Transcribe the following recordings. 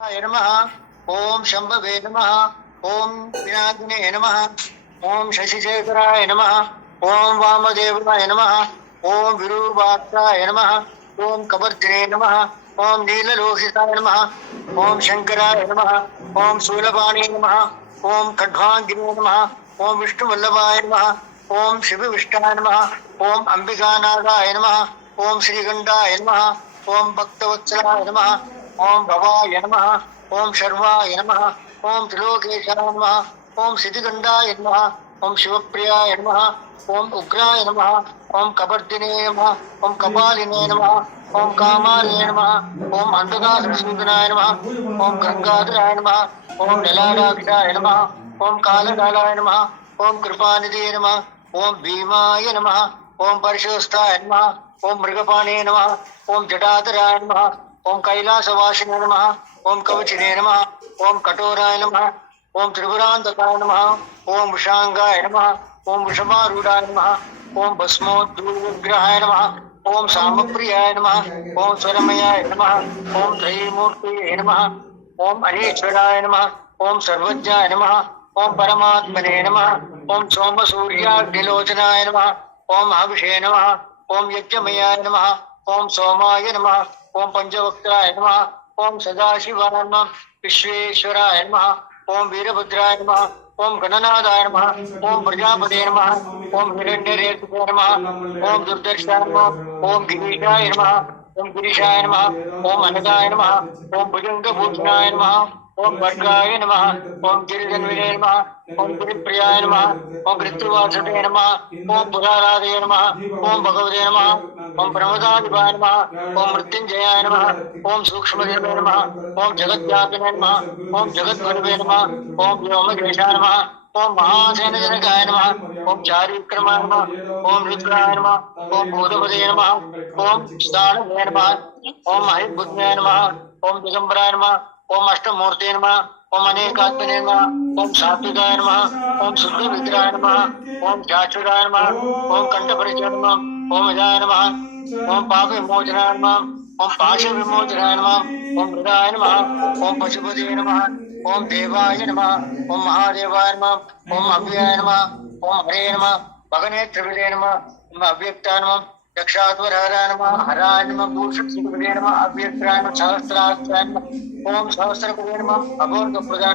नमः। ओम शंभवे नमः। ओम विनायकने नमः। ओम शशिशेखराय नमः। ओम वामदेवाय नमः। ओम विरूपाक्षाय नमः। ओम कबर्दिने नमः। ओम नीललोहिताय नमः। ओम शंकराय नमः। ओम शूलपाणे नमः। ओम खड्वांगिने नमः। ओम विष्णुवल्लभाय नमः। ओम शिवविष्टाय नमः। ओम अंबिकानागाय नमः। ओम श्रीगंडाय नमः। ओम भक्तवत्सलाय नमः। ओम भवाय नमः। ओम शर्वाय नमः। ओम त्रिलोकेशाय नमः। ओम सिद्धिगंडाय नमः। ओम शिवप्रियाय नमः। ओम उग्राय नमः। ओम कबर्दिने नमः। ओम कपालिने नमः। ओम कामार्ये नमः। ओम अंधकासुरसूदनाय नमः। ओम गंगाधराय नमः। ओम जलाडाक्षाय नमः। ओम कालकालाय नमः। ओम कृपानिधे नमः। ओम भीमाय नमः। ओम परशुस्ताय नमः। ओम मृगपाणे नमः। ओम जटाधराय नमः। ओम कैलासवासिने नमः। ओम कवचिने नमः। ओम कठोराय नमः। ओम त्रिपुरांतकाय नमः। ओम वृषांगाय नमः। ओम वृषभारूढ़ाय नमः। ओम भस्मोद्ग्रहाय नमः। ओम सामप्रियाय नमः। ओम स्वरमयाय नमः। ओम त्रयीमूर्तये नमः। ओम अनीश्वराय नमः। ओम सर्वज्ञाय नमः। ओम परमात्मने नमः। ओम सोमसूर्याग्निलोचनाय नमः। ओम हविषे नमः। ओम यज्ञमयाय नमः। ओम सोमाय नमः। ओम पंचवक्त्राय नमः। ओम सदाशिवाय नमः। विश्वेश्वराय नमः। ओम वीरभद्राय नमः। ओम गणनाथाय नमः। ओम प्रजापते नमः। ओम हिरण्यरेतुके नमः। ओम दुर्दर्शाय नमः। ओम गिरीशाय नमः। ओम गिरीशाय नमः। ओम अनगाय नमः। ओम भुजंगभूषणाय नमः। ओम वर्गाय नमः। ओम गिरिजन्विने नमः। ओम गिरिप्रियाय नमः। ओम ऋतुवासते नमः। ओम पुराराधे नमः। ओम भगवते नमः। ओम प्रमदाधिपाय नमः। ओम मृत्युंजयाय नमः। ओम सूक्ष्मदेवे नमः। ओम जगद्व्यापिने नमः। ओम जगद्गुरुवे नमः। ओम व्योमकेशाय नमः। ओम महासेनजनकाय नमः। ओम चारिविक्रमाय नमः। ओम रुद्राय नमः। ओम भूतपदे नमः। ओम स्थानवे नमः। ओम हरिबुद्धाय नमः। ओम दिगंबराय नमः। ओम अष्टमूर्ते नमः। ओम अनेकात्मने नमः। ओम सात्विकाय नमः। ओम शुद्ध विग्रहाय नमः। ओम शाश्वताय नमः। ओम कंठपरिचय नमः। ओम अजाय नमः। ओम पाप विमोचनाय नमः। ओम पाश विमोचनाय नमः। ओम मृगाय नमः। ओम पशुपते नमः। ओम देवाय नमः। ओम महादेवाय नमः। ओम अव्ययाय नमः। ओम हरे नमः। भगने त्रिविदे नमः। ओम अव्यक्ताय नमः। दक्षाध्वराय नमः। हराय नमः। भूषितये नमः। अव्यक्ताय नमः। सहस्राक्षाय नमः। ओम सहस्रपदे नमः। अघोरप्रदाय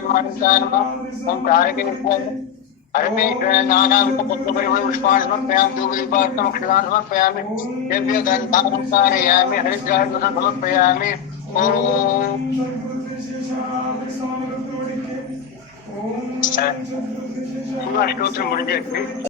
नमः। ओम कारकेश्वराय नमः। हरमेश्वराय नानाविधपुष्पाणि समर्पयामि। धूपदीपार्थमक्षतान् समर्पयामि। दिव्यगन्धान् कारयामि। हरिद्राक्षसं समर्पयामि। ओम शिवाष्टोत्र मुड़िंजट्टी